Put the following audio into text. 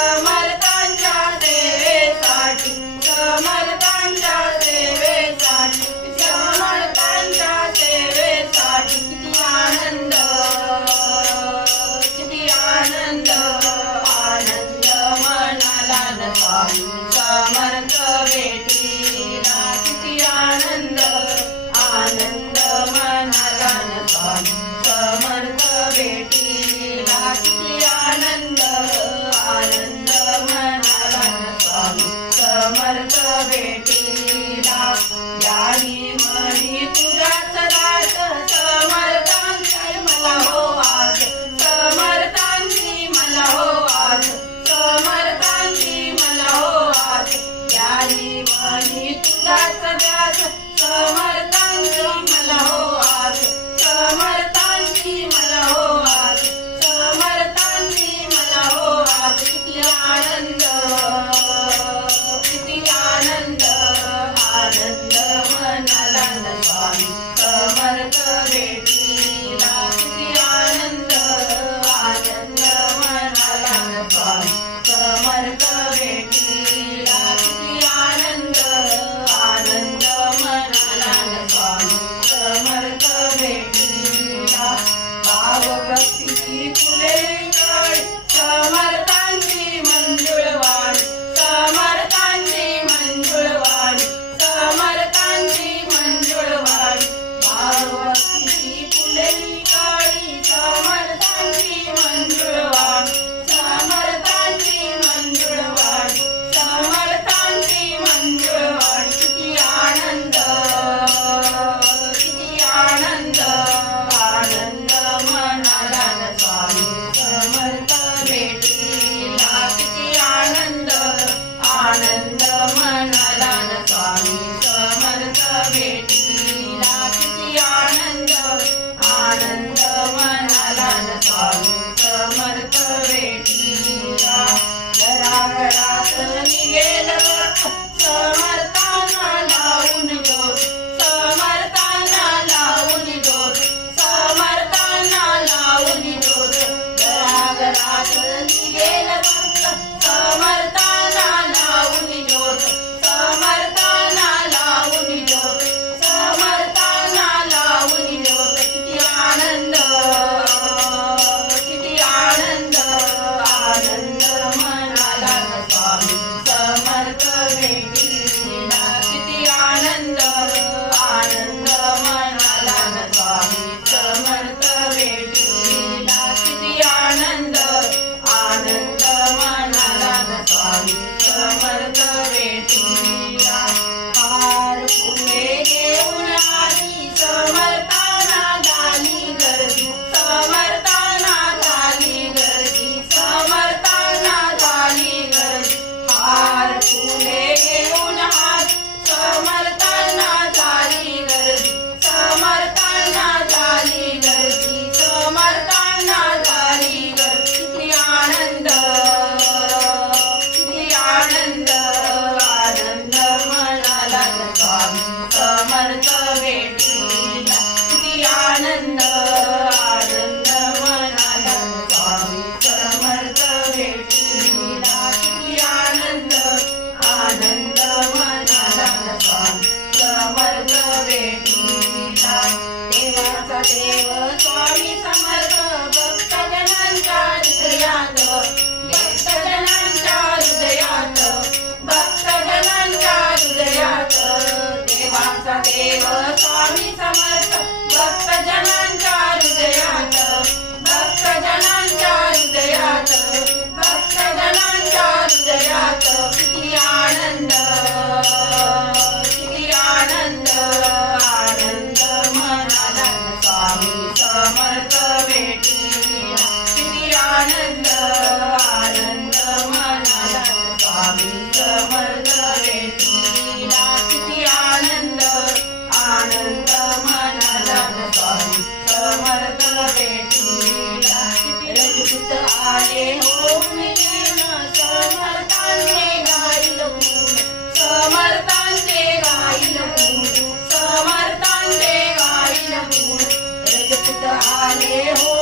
समर्थांच्या सेवेसाठी, समर्थांच्या सेवेसाठी, समर्थांच्या सेवेसाठी किती आनंद, किती आनंद, आनंद मनाला न स्वामी समर्थ भेटीला, किती आनंद, आनंद मनाला न स्वामी समर्थ भेटीला, किती आनंद, आनंद मनाला न स्वामी समर्थ भेटीला. यावी म्हणी तुझाच दास समर्थांची मला हो आज, समर्थांची मला हो आज, समर्थांची मला हो आज. यावी म्हणी तुझाच दास समर्थांची मला हो आज, समर्थांची मला हो आज, समर्थांची मला हो आज. किती आनंद, किती आनंद, आनंद मनाला न स्वामी समर्थ भेटीला, किती आनंद, आनंद मनाला न स्वामी समर्थ भेटीला, किती आनंद, आनंद मनाला न स्वामी समर्थ भेटीला. भावभक्तीची फुले काढ समर्थांची मंजुळवाणी, समर्थांची मंजुळवाणी, समर्थांची मंजुळवाणी. भावभक्तीची फुले काढी समर्थांची मंजुळवाणी, समर्थांची मंजुळवाणी, समर्थांची मंजुळवाणी. किती आनंद, किती आनंद, आनंद मनाला न स्वामी समर्थ भेटीला, किती आनंद, आनंद मनाला न स्वामी समर्थ भेटीला, किती आनंद, आनंद मनाला न स्वामी समर्थ भेटीला. घराघरात निघेल समर्थांना लावून ज्योत, समर्थांना लावून ज्योत, समर्थांना लावून ज्योत. घराघरात निघेल समर्थांना लावून ज्योत, समर्थांना लावून ज्योत, समर्थांना लावून ज्योत. किती आनंद, किती आनंद, आनंद मनाला न स्वामी समर्थ भेटीला, किती आनंद, आनंद मनाला न स्वामी समर्थ भेटीला, किती आनंद, आनंद मनाला न स्वामी समर्थ भेटीला. हार फुले घेऊन आली समर्थांना झाली गर्दी, समर्थांना झाली गर्दी, समर्थांना झाली गर्दी. हार फुले घेऊन आली समर्थांना झाली गर्दी, समर्थांना झाली गर्दी, समर्थांना झाली गर्दी. किती आनंद, किती आनंद, आनंद मनाला न स्वामी समर्थ भेटीला, किती आनंद, आनंद मनाला न स्वामी समर्थ भेटीला, किती आनंद, आनंद मनाला न स्वामी समर्थ भेटीला. देवाचा देव स्वामी समर्थ भक्तजनांच्या हृदयात, भक्तजनांच्या हृदयात, भक्तजनांच्या हृदयात. देवाचा देव स्वामी समर्थ भक्तजनांच्या हृदयात, भक्तजनांच्या हृदयात, भक्तजनांच्या हृदयात. किती आनंद, किती आनंद, आनंद मनाला न स्वामी समर्थ भेटीला, किती आनंद, आनंद मनाला न स्वामी समर्थ भेटीला, किती आनंद, आनंद मनाला न स्वामी समर्थ भेटीला. रजपूत आले होऊन समर्थांचे गाईल गुण, समर्थांचे गाईल गुण, समर्थांचे गाईल गुण. रजपूत आले हो